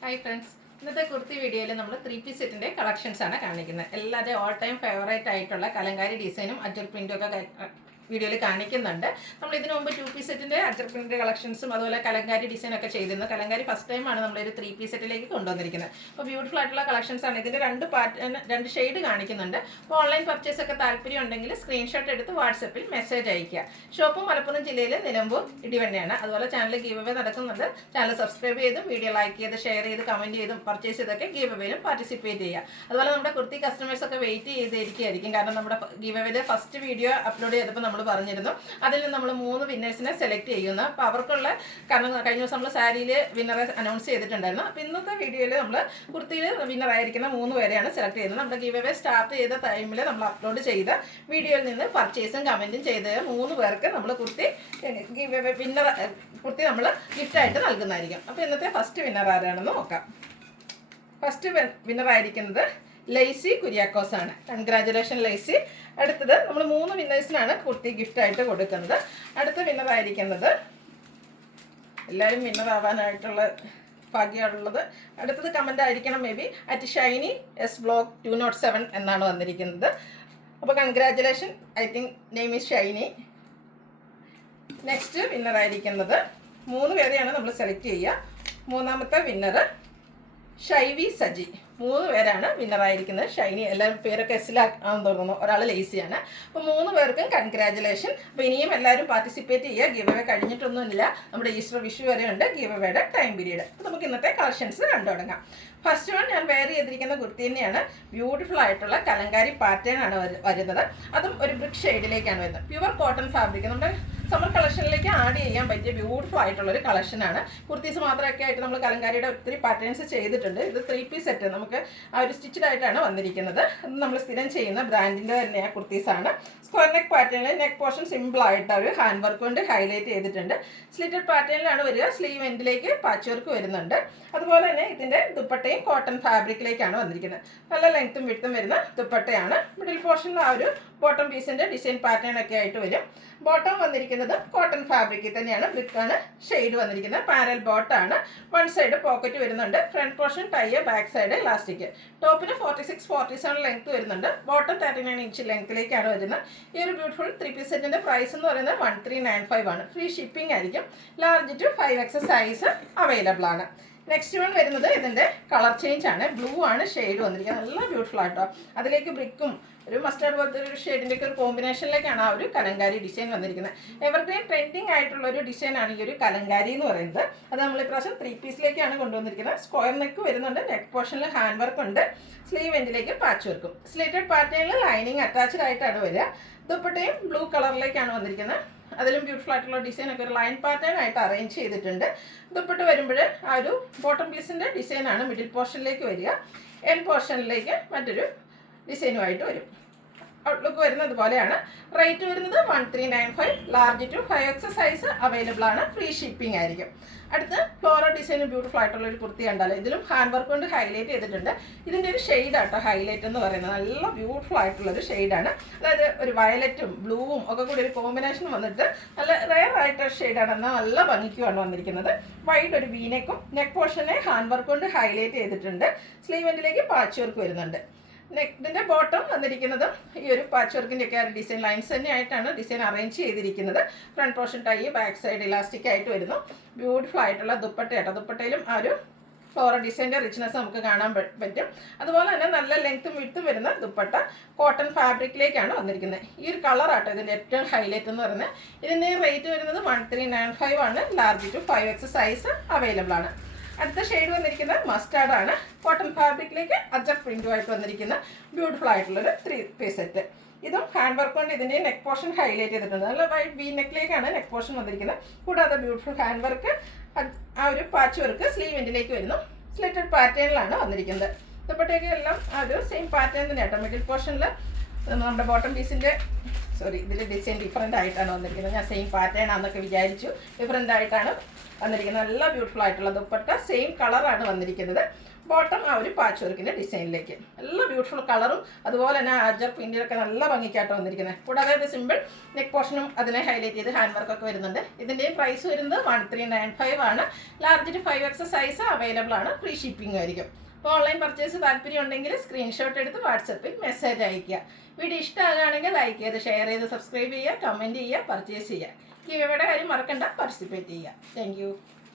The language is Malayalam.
ഹായ് ഫ്രണ്ട്സ്, ഇന്നത്തെ കുർത്തി വീഡിയോയിൽ നമ്മൾ 3 പീസ് സെറ്റിൻ്റെ കളക്ഷൻസ് ആണ് കാണിക്കുന്നത്. എല്ലാവരുടെയും ഓൾ ടൈം ഫേവറേറ്റ് ആയിട്ടുള്ള കലങ്കാരി ഡിസൈനും അജർ പ്രിൻറ്റും ഒക്കെ വീഡിയോയിൽ കാണിക്കുന്നുണ്ട്. നമ്മൾ ഇതിനു മുമ്പ് 2 പീസ് സെറ്റിൻ്റെ അജർ പ്രിൻറ്റ് കളക്ഷൻസും അതുപോലെ കലങ്കാരി ഡിസൈനൊക്കെ ചെയ്തിരുന്നു. കലങ്കാരി ഫസ്റ്റ് ടൈമാണ് നമ്മളൊരു 3 പീസ് സെറ്റിലേക്ക് കൊണ്ടുവന്നിരിക്കുന്നത്. അപ്പോൾ ബ്യൂട്ടിഫുൾ ആയിട്ടുള്ള കളക്ഷൻസ് ആണ്. ഇതിൻ്റെ രണ്ട് ഷെയ്ഡ് കാണിക്കുന്നുണ്ട്. അപ്പോൾ ഓൺലൈൻ പർച്ചേസ് ഒക്കെ താല്പര്യം ഉണ്ടെങ്കിൽ സ്ക്രീൻഷോട്ട് എടുത്ത് വാട്സപ്പിൽ മെസ്സേജ് അയയ്ക്കുക. ഷോപ്പ് മലപ്പുറം ജില്ലയിൽ നിലമ്പൂർ ഇടിവണ്ണയാണ്. അതുപോലെ ചാനൽ ഗീവ് അവേ നടക്കുന്നുണ്ട്. ചാനൽ സബ്സ്ക്രൈബ് ചെയ്തും വീഡിയോ ലൈക്ക് ചെയ്ത് ഷെയർ ചെയ്ത് കമൻറ്റ് ചെയ്തും പർച്ചേസ് ചെയ്തൊക്കെ ഗീവ് അവേയിലും പാർട്ടിസിപ്പേറ്റ് ചെയ്യുക. അതുപോലെ നമ്മുടെ കുർത്തി കസ്റ്റമേഴ്സൊക്കെ വെയിറ്റ് ചെയ്തിരിക്കുകയായിരിക്കും. കാരണം നമ്മുടെ ഗീവ് അവേയിൽ ഫസ്റ്റ് വീഡിയോ അപ്ലോഡ് ചെയ്തപ്പോൾ നമ്മൾ പറഞ്ഞിരുന്നു അതിൽ നമ്മൾ 3 വിന്നേഴ്സിനെ സെലക്ട് ചെയ്യുന്നു. അപ്പോൾ അവർക്കുള്ള, കാരണം കഴിഞ്ഞ ദിവസം നമ്മൾ സാരിയിൽ വിന്നറെ അനൗൺസ് ചെയ്തിട്ടുണ്ടായിരുന്നു. അപ്പോൾ ഇന്നത്തെ വീഡിയോയിൽ നമ്മൾ കുർത്തിയിൽ വിന്നറായിരിക്കുന്ന 3 പേരെയാണ് സെലക്ട് ചെയ്യുന്നത്. നമ്മുടെ ഗീവ് അവേ സ്റ്റാർട്ട് ചെയ്ത ടൈമിൽ നമ്മൾ അപ്ലോഡ് ചെയ്ത വീഡിയോയിൽ നിന്ന് പർച്ചേസും കമൻറ്റും ചെയ്ത 3 പേർക്ക് നമ്മൾ കുർത്തി ഗീവ് അവേ കുർത്തി നമ്മൾ ഗിഫ്റ്റായിട്ട് നൽകുന്നതായിരിക്കും. അപ്പോൾ ഇന്നത്തെ ഫസ്റ്റ് വിന്നർ ആരാണെന്ന് നോക്കാം. ഫസ്റ്റ് വിന്നർ ആയിരിക്കുന്നത് ലൈസി കുര്യാക്കോസ് ആണ്. Congratulation lazy. അടുത്തത് നമ്മൾ 3 വിന്നേഴ്സിനാണ് കുർത്തി ഗിഫ്റ്റായിട്ട് കൊടുക്കുന്നത്. അടുത്ത വിന്നർ ആയിരിക്കുന്നത്, എല്ലാവരും വിന്നർ ആവാനായിട്ടുള്ള ഭാഗ്യമുള്ളത്, അടുത്തത് കമൻ്റ് ആയിരിക്കണം may be @Shiny S blog 207 എന്നാണ് വന്നിരിക്കുന്നത്. അപ്പോൾ congratulation, I think name is Shiny. Next winner ആയിരിക്കുന്നത് 3 പേരെയാണ് നമ്മൾ സെലക്ട് ചെയ്യുക. മൂന്നാമത്തെ വിന്നർ ഷൈവി സജി. 3 പേരാണ് വിന്നറായിരിക്കുന്നത്. ഷൈനി, എല്ലാവരും പേരൊക്കെ എസ്സിലാണെന്ന് തോന്നുന്നു. ഒരാൾ ലേസിയാണ്. അപ്പോൾ 3 പേർക്കും കൺഗ്രാജുലേഷൻ. അപ്പോൾ ഇനിയും എല്ലാവരും പാർട്ടിസിപ്പേറ്റ് ചെയ്യുക. ഗീവ് അവേ കഴിഞ്ഞിട്ടൊന്നുമില്ല. നമ്മുടെ ഈസ്റ്റർ വിഷു വരെയുണ്ട് ഗീവ് അവേയുടെ ടൈം പീരീഡ്. അപ്പോൾ നമുക്ക് ഇന്നത്തെ കളക്ഷൻസ് കണ്ടു തുടങ്ങാം. ഫസ്റ്റ് വൺ ഞാൻ വെയർ ചെയ്തിരിക്കുന്ന കുർത്തി തന്നെയാണ്. ബ്യൂട്ടിഫുൾ ആയിട്ടുള്ള കലങ്കാരി പാറ്റേൺ ആണ് വരുന്നത്. അതും ഒരു ബ്രിക്ക് ഷെയ്ഡിലേക്കാണ് വരുന്നത്. Pure cotton fabric. നമ്മുടെ സമ്മർ കളക്ഷനിലേക്ക് ആഡ് ചെയ്യാൻ പറ്റിയ ബ്യൂട്ടിഫുൾ ആയിട്ടുള്ളൊരു കളക്ഷനാണ്. കുർത്തീസ് മാത്രമൊക്കെ ആയിട്ട് നമ്മൾ കലങ്കാരിയുടെ ഒത്തിരി പാറ്റേൺസ് ചെയ്തിട്ടുണ്ട്. ഇത് 3 പീസ് സെറ്റ് നമുക്ക് ആ ഒരു സ്റ്റിച്ചഡ് ആയിട്ടാണ് വന്നിരിക്കുന്നത്. അത് നമ്മൾ സ്ഥിരം ചെയ്യുന്ന ബ്രാൻഡിൻ്റെ തന്നെ കുർത്തീസാണ്. സ്ക്വയർ നെക്ക് പാറ്റേണിൽ നെക്ക് പോർഷൻ സിമ്പിളായിട്ട് ഒരു ഹാൻഡ് വർക്ക് കൊണ്ട് ഹൈലൈറ്റ് ചെയ്തിട്ടുണ്ട്. സ്ലിറ്റഡ് പാറ്റേണിലാണ് വരിക. സ്ലീവ് എൻഡിലേക്ക് പാച്ച് വർക്ക് വരുന്നുണ്ട്. അതുപോലെ തന്നെ ഇതിൻ്റെ ദുപ്പട്ടയും കോട്ടൺ ഫാബ്രിക്കിലേക്കാണ് വന്നിരിക്കുന്നത്. നല്ല ലെങ്ത്തും വിഡ്ത്തും വരുന്ന ദുപ്പട്ടയാണ്. മിഡിൽ പോർഷനിൽ ആ ഒരു ബോട്ടം പീസിൻ്റെ ഡിസൈൻ പാറ്റേൺ ഒക്കെ ആയിട്ട് വരും. ബോട്ടം വന്നിരിക്കുന്നത് കോട്ടൺ ഫാബ്രിക്കിൽ തന്നെയാണ്. ബ്രിക്കാണ് ഷെയ്ഡ് വന്നിരിക്കുന്നത്. പാരൽ ബോട്ടാണ്. 1 സൈഡ് പോക്കറ്റ് വരുന്നുണ്ട്. Front portion tie, back side elastic. ടോപ്പിന് 46-47 ലെങ്ത് വരുന്നുണ്ട്. ബോട്ടം 39 ഇഞ്ച് ലെങ്ത്തിലേക്കാണ് വരുന്നത്. ഈ ഒരു ബ്യൂട്ടിഫുൾ 3 പീസ് സെറ്റിൻ്റെ പ്രൈസ് എന്ന് പറയുന്നത് 1395 ആണ്. ഫ്രീ ഷിപ്പിംഗ് ആയിരിക്കും. Large to 5XS size available ആണ്. നെക്സ്റ്റ് വൺ വരുന്നത് ഇതിൻ്റെ കളർ ചേഞ്ച് ആണ്. ബ്ലൂ ആണ് ഷെയ്ഡ് വന്നിരിക്കുന്നത്. നല്ല ബ്യൂട്ടിഫുൾ ആയിട്ടോ. അതിലേക്ക് ബ്രിക്കും ഒരു മസ്റ്റാർഡ് പോലത്തെ ഒരു ഷെയ്ഡിൻ്റെ ഒക്കെ ഒരു കോമ്പിനേഷനിലേക്കാണ് ആ ഒരു കലങ്കാരി ഡിസൈൻ വന്നിരിക്കുന്നത്. എവർഗ്രീൻ ട്രെൻഡിങ് ആയിട്ടുള്ള ഒരു ഡിസൈനാണ് ഈ ഒരു കലങ്കാരി എന്ന് പറയുന്നത്. അത് നമ്മൾ ഇപ്രാവശ്യം 3 പീസിലേക്കാണ് കൊണ്ടുവന്നിരിക്കുന്നത്. സ്ക്വയർ നെക്ക് വരുന്നുണ്ട്. നെക്ക് പോർഷനിൽ ഹാൻഡ് വർക്ക് ഉണ്ട്. സ്ലീവ് എൻഡിലേക്ക് പാച്ച് വർക്കും. സ്ലിറ്റഡ് പാറ്റേണിൽ ലൈനിങ് അറ്റാച്ച്ഡ് ആയിട്ടാണ് വരിക. ദുപ്പട്ടയും ബ്ലൂ കളറിലേക്കാണ് വന്നിരിക്കുന്നത്. അതിലും ബ്യൂട്ടിഫുൾ ആയിട്ടുള്ള ഡിസൈനൊക്കെ ഒരു ലൈൻ പാറ്റേൺ ആയിട്ട് അറേഞ്ച് ചെയ്തിട്ടുണ്ട്. ദുപ്പട്ട വരുമ്പോൾ ആ ഒരു ബോട്ടം പീസിൻ്റെ ഡിസൈനാണ് മിഡിൽ പോർഷനിലേക്ക് വരിക. എൻ പോർഷനിലേക്ക് മറ്റൊരു ഡിസൈനുമായിട്ട് വരും. ഔട്ട്ലുക്ക് വരുന്നത് പോലെയാണ്. റേറ്റ് വരുന്നത് 1395. Large to 5XS size available ആണ്. ഫ്രീ ഷിപ്പിംഗ് ആയിരിക്കും. അടുത്ത് ഫ്ലോറൽ ഡിസൈൻ ബ്യൂട്ടിഫുൾ ആയിട്ടുള്ള ഒരു കുർത്തി കണ്ടാലോ. ഇതിലും ഹാൻഡ് വർക്ക് കൊണ്ട് ഹൈലൈറ്റ് ചെയ്തിട്ടുണ്ട്. ഇതിൻ്റെ ഒരു ഷെയ്ഡാട്ടോ ഹൈലൈറ്റ് എന്ന് പറയുന്നത്. നല്ല ബ്യൂട്ടിഫുൾ ആയിട്ടുള്ളൊരു ഷെയ്ഡാണ്. അതായത് ഒരു വയലറ്റും ബ്ലൂവും ഒക്കെ കൂടി ഒരു കോമ്പിനേഷൻ വന്നിട്ട് നല്ല റെയർ ആയിട്ടൊരു ഷെയ്ഡാണ്. എന്നാൽ നല്ല ഭംഗിക്കുമാണ് വന്നിരിക്കുന്നത്. വൈഡ് ഒരു വീനെക്കും നെക്ക് പോർഷനെ ഹാൻഡ് വർക്ക് കൊണ്ട് ഹൈലൈറ്റ് ചെയ്തിട്ടുണ്ട്. സ്ലീവ് എൻഡിലേക്ക് പാച്ച് വർക്ക് വരുന്നുണ്ട്. ഇതിൻ്റെ ബോട്ടം വന്നിരിക്കുന്നതും ഈ ഒരു പാച്ച് വർക്കിൻ്റെ ഒക്കെ ഡിസൈൻ ലൈൻസ് തന്നെയായിട്ടാണ് ഡിസൈൻ അറേഞ്ച് ചെയ്തിരിക്കുന്നത്. Front portion tie, back side elastic ആയിട്ട് വരുന്നു. ബ്യൂട്ടിഫുൾ ആയിട്ടുള്ള ദുപ്പട്ടയാട്ടോ. ദുപ്പട്ടയിലും ആ ഒരു ഫ്ലോറൽ ഡിസൈൻ്റെ റിച്ച്നെസ് നമുക്ക് കാണാൻ പറ്റും. അതുപോലെ തന്നെ നല്ല ലെങ്ത്തും വിഡ്ത്തും വരുന്ന ദുപ്പട്ട കോട്ടൺ ഫാബ്രിക്കിലേക്കാണ് വന്നിരിക്കുന്നത്. ഈ ഒരു കളറാട്ടോ ഇതിൻ്റെ ഏറ്റവും ഹൈലൈറ്റ് എന്ന് പറയുന്നത്. ഇതിൻ്റെ റേറ്റ് വരുന്നത് 1395 ആണ്. Large to 5XS size available ആണ്. അടുത്ത ഷെയ്ഡ് വന്നിരിക്കുന്നത് മസ്റ്റാർഡ് ആണ്. കോട്ടൺ ഫാബ്രിക്കിലേക്ക് അജർ പ്രിൻറ്റുമായിട്ട് വന്നിരിക്കുന്ന ബ്യൂട്ടിഫുൾ ആയിട്ടുള്ളൊരു 3 പീസ് സെറ്റ്. ഇതും ഹാൻഡ് വർക്ക് കൊണ്ട് ഇതിൻ്റെ നെക്ക് പോർഷൻ ഹൈലൈറ്റ് ചെയ്തിട്ടുണ്ട്. നല്ല വൈഡ് വി നെക്കിലേക്കാണ് നെക്ക് പോർഷൻ വന്നിരിക്കുന്നത്. കൂടാതെ ബ്യൂട്ടിഫുൾ ഹാൻഡ് വർക്ക്, ആ ഒരു പാച്ച് വർക്ക് സ്ലീവ് എൻഡിലേക്ക് വരുന്നു. സ്ലിറ്റഡ് പാറ്റേണിലാണ് വന്നിരിക്കുന്നത്. ദുപ്പട്ടയൊക്കെ എല്ലാം ആ ഒരു സെയിം പാറ്റേൺ തന്നെ കേട്ടോ. മിഡിൽ പോർഷനിൽ നമ്മുടെ ബോട്ടം പീസിൻ്റെ ഇതിൽ ഡിസൈൻ ഡിഫറെൻ്റ് ആയിട്ടാണ് വന്നിരിക്കുന്നത്. ഞാൻ സെയിം പാറ്റേൺ ആണെന്നൊക്കെ വിചാരിച്ചു. ഡിഫറെൻ്റ് ആയിട്ടാണ് വന്നിരിക്കുന്നത്. നല്ല ബ്യൂട്ടിഫുൾ ആയിട്ടുള്ള ദുപ്പട്ട സെയിം കളറാണ് വന്നിരിക്കുന്നത്. ബോട്ടം ആ ഒരു പാച്ച് വർക്കിൻ്റെ ഡിസൈനിലേക്ക്. നല്ല ബ്യൂട്ടിഫുൾ കളറും അതുപോലെ തന്നെ അജർ പ്രിൻറ്റിലൊക്കെ നല്ല ഭംഗിക്കായിട്ട് വന്നിരിക്കുന്നത്. കൂടാതെ ഇത് സിമ്പിൾ നെക്ക് പോർഷനും അതിനെ ഹൈലൈറ്റ് ചെയ്ത് ഹാൻഡ് വർക്കൊക്കെ വരുന്നുണ്ട്. ഇതിൻ്റെയും പ്രൈസ് വരുന്നത് 1395 ആണ്. Large to 5X size available ആണ്. ഫ്രീ ഷിപ്പിംഗ് ആയിരിക്കും. അപ്പോൾ ഓൺലൈൻ പർച്ചേസ് താല്പര്യം ഉണ്ടെങ്കിൽ സ്ക്രീൻഷോട്ട് എടുത്ത് വാട്സപ്പിൽ മെസ്സേജ് അയയ്ക്കുക. വീഡിയോ ഇഷ്ടമാകുകയാണെങ്കിൽ ലൈക്ക് ചെയ്ത് ഷെയർ ചെയ്ത് സബ്സ്ക്രൈബ് ചെയ്യുക, കമൻറ്റ് ചെയ്യുക, പർച്ചേസ് ചെയ്യുക. ഗിവ് അവേയുടെ കാര്യം മറക്കണ്ട, പാർട്ടിസിപ്പേറ്റ് ചെയ്യുക. താങ്ക്